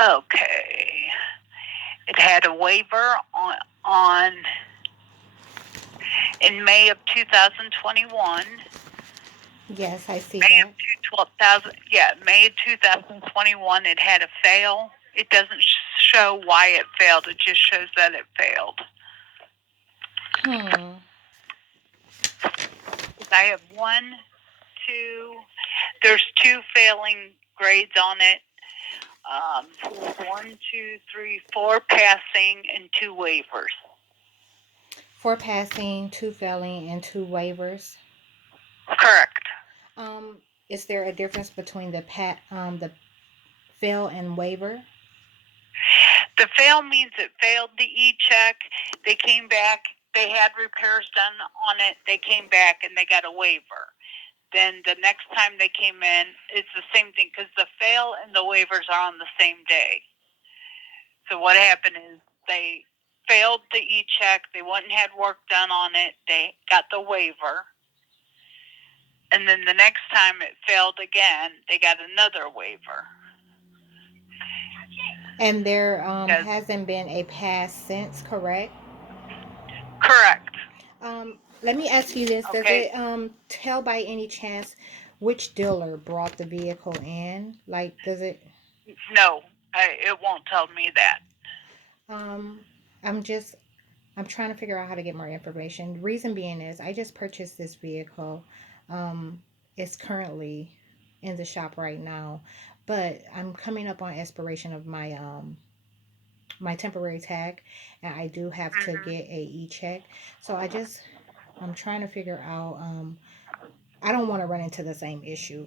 Okay. It had a waiver on in May of 2021. Yes, I see May of that. 2000, yeah, May of 2021. It had a fail. It doesn't show why it failed. It just shows that it failed. Hmm. I have one, two. There's two failing grades on it. One, two, three, four passing and two waivers. Four passing, two failing, and two waivers. Correct. Is there a difference between the fail and waiver? The fail means it failed the e-check. They came back. They had repairs done on it. They came back and they got a waiver. Then the next time they came in, it's the same thing because the fail and the waivers are on the same day. So what happened is they failed the e-check. They went and had work done on it. They got the waiver. And then the next time it failed again, they got another waiver. And there Yes. hasn't been a pass since, correct? Correct. Let me ask you this: does Okay. it tell by any chance which dealer brought the vehicle in? Like, does it? No, it won't tell me that. Um, I'm just I'm trying to figure out how to get more information. The reason being is I just purchased this vehicle. It's currently in the shop right now, but I'm coming up on expiration of my temporary tag, and I do have to Mm-hmm. get a e-check. So I'm trying to figure out. I don't want to run into the same issue.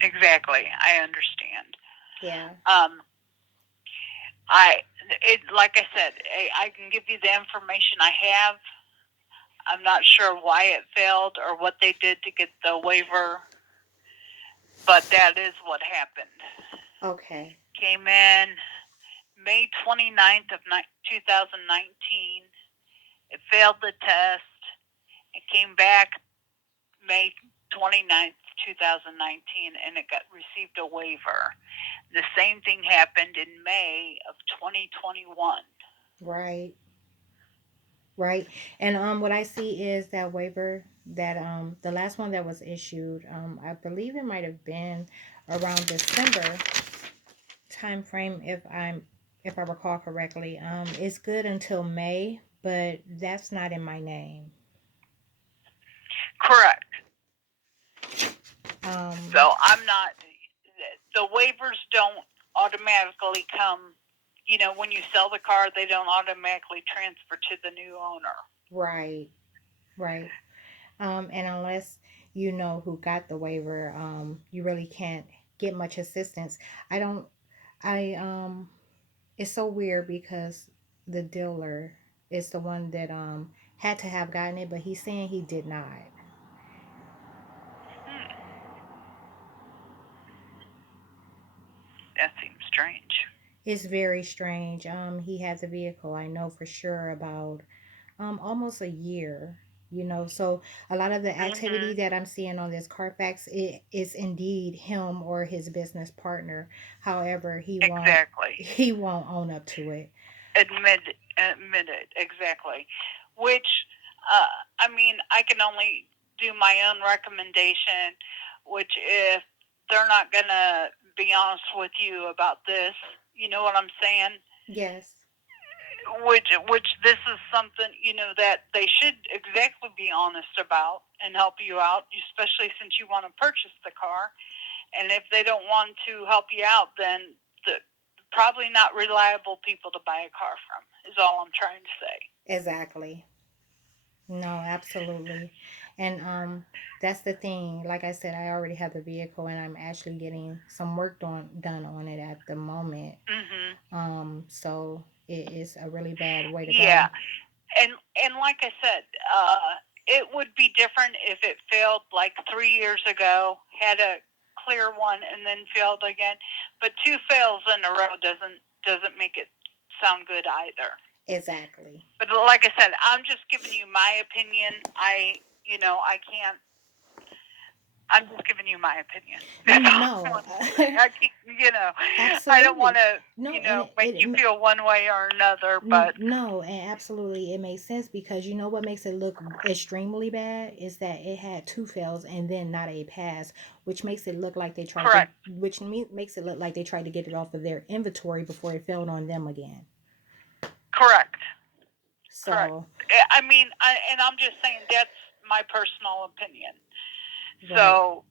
Exactly. I understand. Yeah. Um, I it like I said, I can give you the information I have. I'm not sure why it failed or what they did to get the waiver, but that is what happened. Okay. Came in May 29th of 2019. It failed the test. It came back May 29th, 2019, and it got received a waiver. The same thing happened in May of 2021. Right. Right. And what I see is that waiver that the last one that was issued, I believe it might have been around December time frame if I recall correctly. It's good until May, but that's not in my name. Correct. Um So I'm not, the waivers don't automatically come, when you sell the car, they don't automatically transfer to the new owner. right, right. And unless you know who got the waiver, you really can't get much assistance. I don't I It's so weird because the dealer is the one that had to have gotten it, but he's saying he did not. Hmm, that seems strange. It's very strange. He had the vehicle, I know for sure, about almost a year. So a lot of the activity Hmm. that I'm seeing on this Carfax, it is indeed him or his business partner. However, Exactly. he won't own up to it. Admit it. Exactly. Which, I mean, I can only do my own recommendation, which if they're not going to be honest with you about this, you know what I'm saying? Yes, Which this is something that they should exactly be honest about and help you out, especially since you want to purchase the car. And if they don't want to help you out, then the probably not reliable people to buy a car from is all I'm trying to say. exactly. No, absolutely. And that's the thing. Like I said, I already have the vehicle and I'm actually getting some work done on it at the moment. Mhm. So it is a really bad way to Yeah, go. and like I said, it would be different if it failed like 3 years ago, had a clear one, and then failed again. But two fails in a row doesn't make it sound good either. Exactly. But like I said, I'm just giving you my opinion. I can't I'm just giving you my opinion. No, I keep, I don't want absolutely. to, No, make you feel one way or another, but no, and absolutely it makes sense because you know what makes it look extremely bad is that it had two fails and then not a pass, which makes it look like they tried to, correct, makes it look like they tried to get it off of their inventory before it failed on them again. correct, correct. So, I mean, and I'm just saying that's my personal opinion. right. So,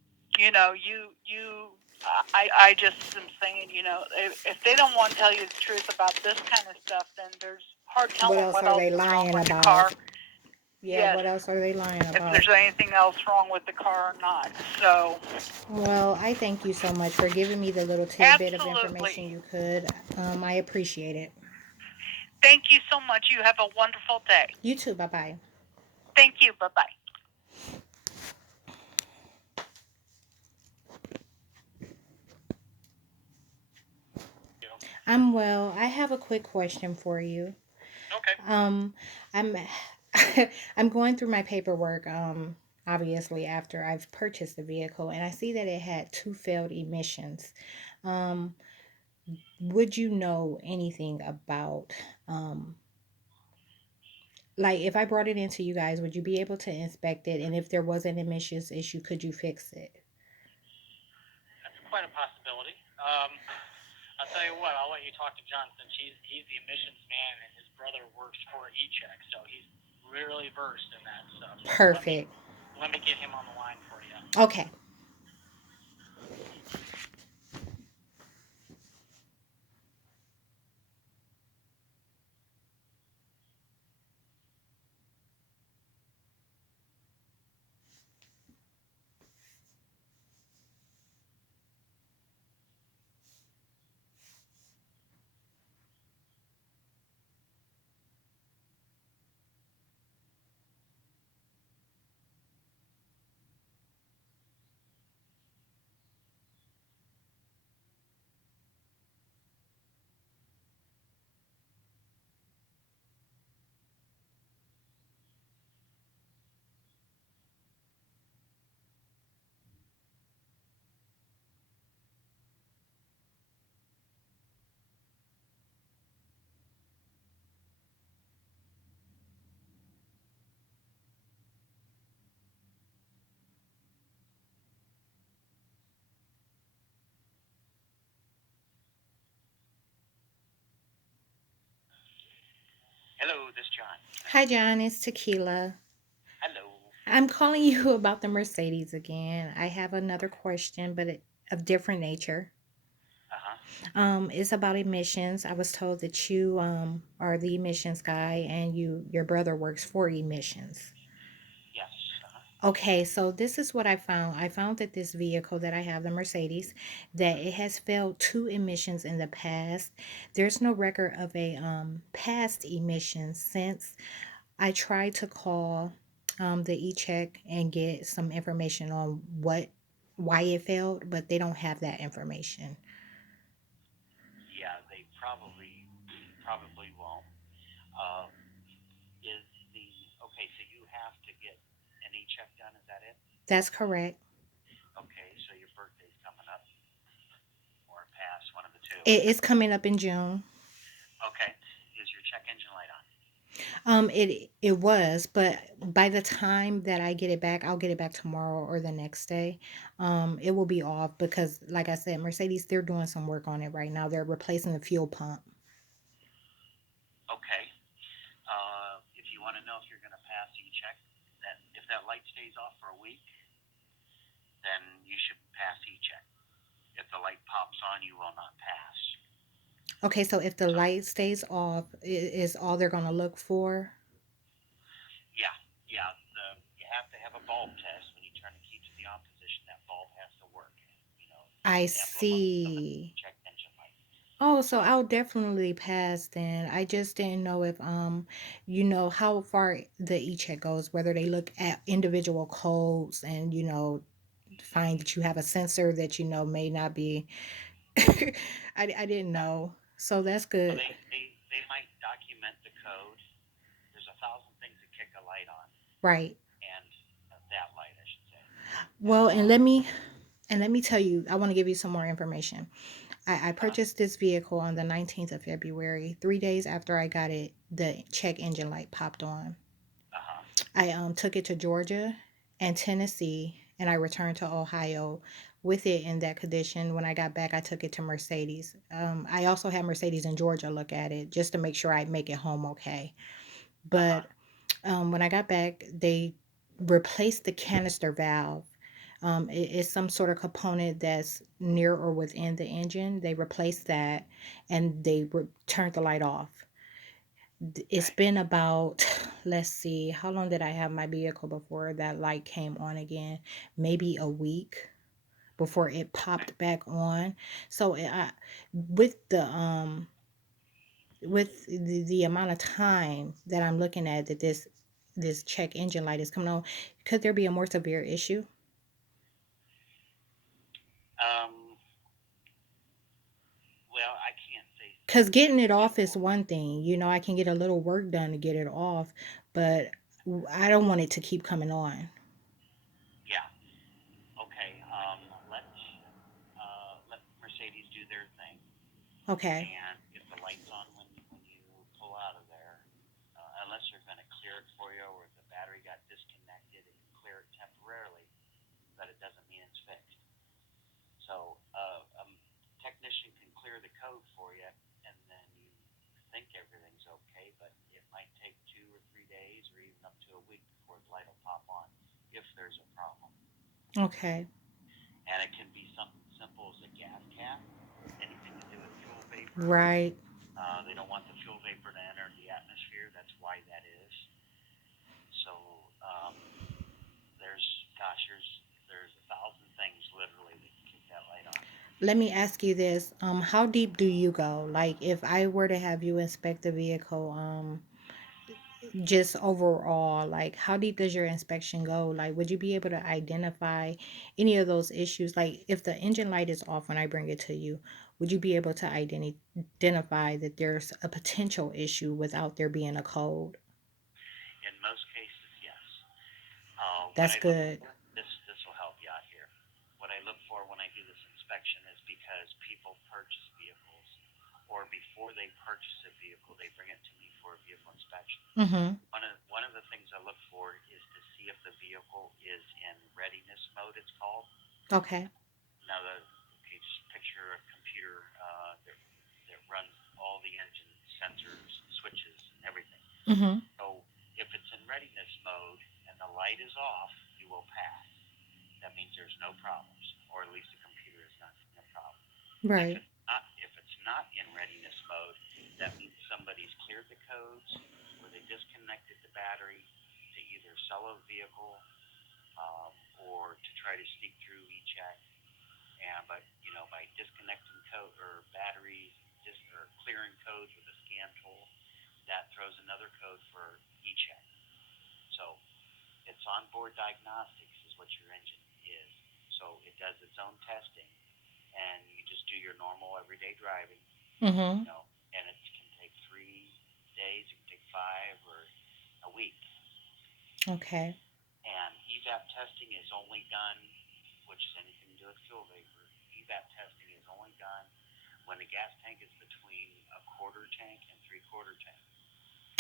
I just am saying, if they don't want to tell you the truth about this kind of stuff, then there's hard What telling else what are else they is wrong lying with the car. about? Yeah, Yes, what else are they lying if about? there's anything else wrong with the car or not. So, Well, I thank you so much for giving me the little tidbit of absolutely. information you could. I appreciate it. Thank you so much. You have a wonderful day. You too. Bye bye. Thank you. Bye bye. I'm well. I have a quick question for you. Okay. I'm I'm going through my paperwork. Obviously after I've purchased the vehicle, and I see that it had two failed emissions. Um, would you know anything about like if I brought it into you guys, would you be able to inspect it? And if there was an emissions issue, could you fix it? That's quite a possibility. I'll tell you what. I'll let you talk to John since he's the emissions man, and his brother works for E-Check, so he's really versed in that stuff. So Perfect. let me get him on the line for you. Okay. Hello, this is John. Hi, John. It's Tequila. Hello. I'm calling you about the Mercedes again. I have another question, but of different nature. It's about emissions. I was told that you are the emissions guy, and your brother works for emissions. Yes. Okay, so this is what I found. I found that this vehicle that I have, the Mercedes, that it has failed two emissions in the past. There's no record of a past emission since I tried to call the e-check and get some information on why it failed, but they don't have that information. Yeah, they probably won't. Uh, is the okay? So you have to get an E-Check done. Is that it? That's correct. Okay. So your birthday's coming up, or past, one of the two. It is coming up in June. Okay. Is your check engine light on? It was, but by the time that I get it back, I'll get it back tomorrow or the next day. It will be off because, like I said, Mercedes they're doing some work on it right now. They're replacing the fuel pump. Okay. If you want to know if you're going to pass E-Check, that if that light stays off for a week, then you should pass E-Check. If the light pops on, you will not pass. Okay, so if the So light stays off, is all they're gonna look for? yeah, yeah. You have to have a bulb test when you turn the key to the on position. That bulb has to work. You know, I the emblem of the see. check engine light. Oh, so I'll definitely pass then. I just didn't know if you know how far the e-check goes, whether they look at individual codes and find that you have a sensor that may not be I didn't Yeah. know. So that's Well, good. they might document the code. There's 1,000 things that kick a light on, Right. and that light, I should say. Well, and let me tell you, I want to give you some more information. I Uh, purchased this vehicle on the 19th of February. 3 days after I got it, the check engine light popped on. uh-huh. I took it to Georgia and Tennessee, and I returned to Ohio with it in that condition. When I got back, I took it to Mercedes. I also had Mercedes in Georgia look at it just to make sure I make it home okay. Uh-huh. But when I got back, they replaced the canister valve. It's some sort of component that's near or within the engine. They replaced that and they turned the light off. It's Okay. been about, let's see, how long did I have my vehicle before that light came on again? Maybe a week before it Okay. popped back on. So with the amount of time that I'm looking at that this check engine light is coming on, could there be a more severe issue? Um, well, I can't say Because getting it off is simple. one thing. I can get a little work done to get it off, but I don't want it to keep coming on. Yeah. Okay. Let Mercedes do their thing. Okay. And if the light's on when you pull out of there, unless they're going to clear it for you, or if the battery got disconnected, and clear it temporarily, but it doesn't mean it's fixed. So a technician can clear the code for you, and then you think everything's okay, but it might take 2 or 3 days, or even up to a week before the light will pop on if there's a problem. Okay. And it can be something simple as a gas cap, anything to do with fuel vapor. Right. They don't want the fuel vapor to enter the atmosphere. That's why that is. So um, there's, gosh, there's a thousand things literally that can kick that light on. Let me ask you this. How deep do you go? Like if I were to have you inspect the vehicle, just overall, like how deep does your inspection go? Like would you be able to identify any of those issues? Like if the engine light is off when I bring it to you, would you be able to identify that there's a potential issue without there being a code? In most cases, yes. What That's I look good. for, this will help you out here. What I look for when I do this inspection is because people purchase vehicles, or before they purchase a vehicle, they bring it to me for a vehicle inspection. Mm-hmm. One of the things I look for is to see if the vehicle is in readiness mode. It's called. Okay. Now, okay, just picture a computer that runs all the engine sensors, switches, and everything. Mm-hmm. So if it's in readiness mode and the light is off, you will pass. That means there's no problems, or at least the computer is not seeing a problem. Right. If it's not in readiness mode, that means somebody's cleared the codes, or they disconnected the battery to either sell a vehicle, or to try to sneak through eCheck. And but by disconnecting code or batteries, or clearing codes with a scan tool, that throws another code for eCheck. So it's onboard diagnostics is what your engine is. So it does its own testing, and you just do your normal everyday driving, Mm-hmm. and it can take 3 days, it can take 5 or a week. Okay. And EVAP testing is only done, which is anything to do with fuel vapor. EVAP testing is only done when the gas tank is between a quarter tank and three-quarter tank.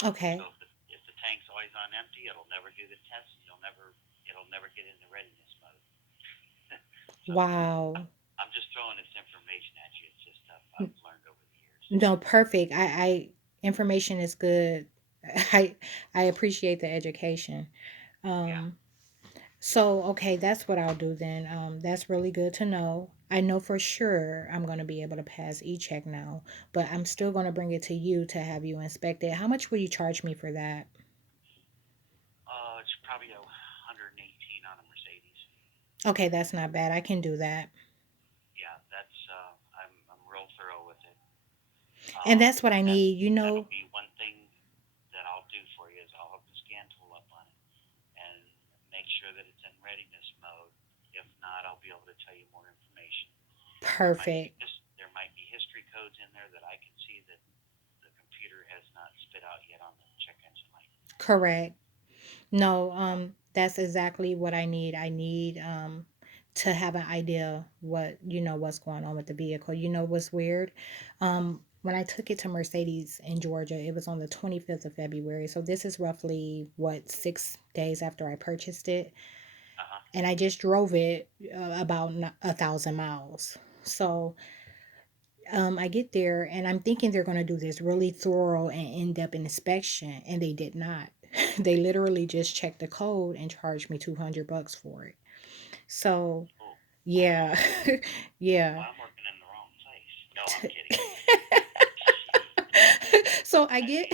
Okay. So if the tank's always on empty, it'll never do the test. It'll never get into readiness mode. So Wow. I'm just throwing this information at you. It's just stuff I've learned over the years. No, perfect. Information is good. I I appreciate the education. Yeah. Um, so okay, that's what I'll do then. That's really good to know. I know for sure I'm going to be able to pass e-check now, but I'm still going to bring it to you to have you inspect it. How much will you charge me for that? It's probably 118 on a Mercedes. Okay, that's not bad. I can do that. Yeah, that's I'm real thorough with it. And that's what And I need. that'll be one thing that I'll do for you is I'll hook the scan tool up on it and make sure that it's in readiness mode. If not, I'll be able to tell you more information. Perfect. There might be history codes in there that I can see that the computer has not spit out yet on the check engine light. Correct. No, that's exactly what I need. I need to have an idea what what's going on with the vehicle. You know what's weird? When I took it to Mercedes in Georgia, it was on the 25th of February. So this is roughly what 6 days after I purchased it, Uh-huh. and I just drove it about 1,000 miles. So I get there and I'm thinking they're going to do this really thorough and in-depth inspection, and they did not. They literally just checked the code and charged me $200 for it. So Oh, yeah, yeah. well, I'm working in the wrong place. No, I'm kidding. So I mean,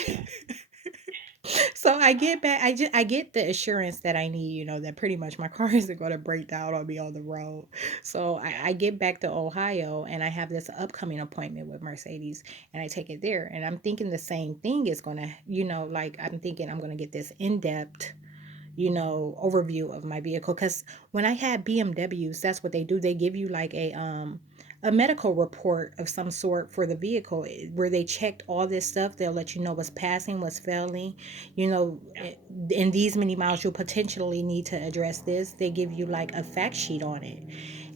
I get back. I get the assurance that I need. That pretty much my car isn't going to break down on me on the road. So yeah. I get back to Ohio and I have this upcoming appointment with Mercedes, and I take it there, and I'm thinking the same thing is going to like I'm thinking I'm going to get this in depth overview of my vehicle, because when I had BMWs, that's what they do. They give you like a medical report of some sort for the vehicle, where they checked all this stuff. They'll let you know what's passing, what's failing, Yeah. in these many miles you'll potentially need to address this. They give you like a fact sheet on it.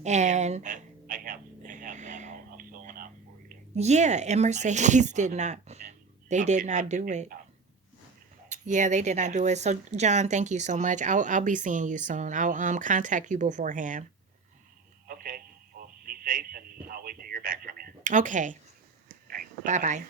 Yeah. And I have that. I'll fill one out for you. yeah, and I can Mercedes on did it, not, and they did I'll not get do it it. out. Yeah, they did not Yeah. do it. So John, thank you so much. I'll be seeing you soon. I'll contact you beforehand. Okay. Well, be safe, and I'll wait to hear back from you. Okay. All right. Bye Bye bye. bye.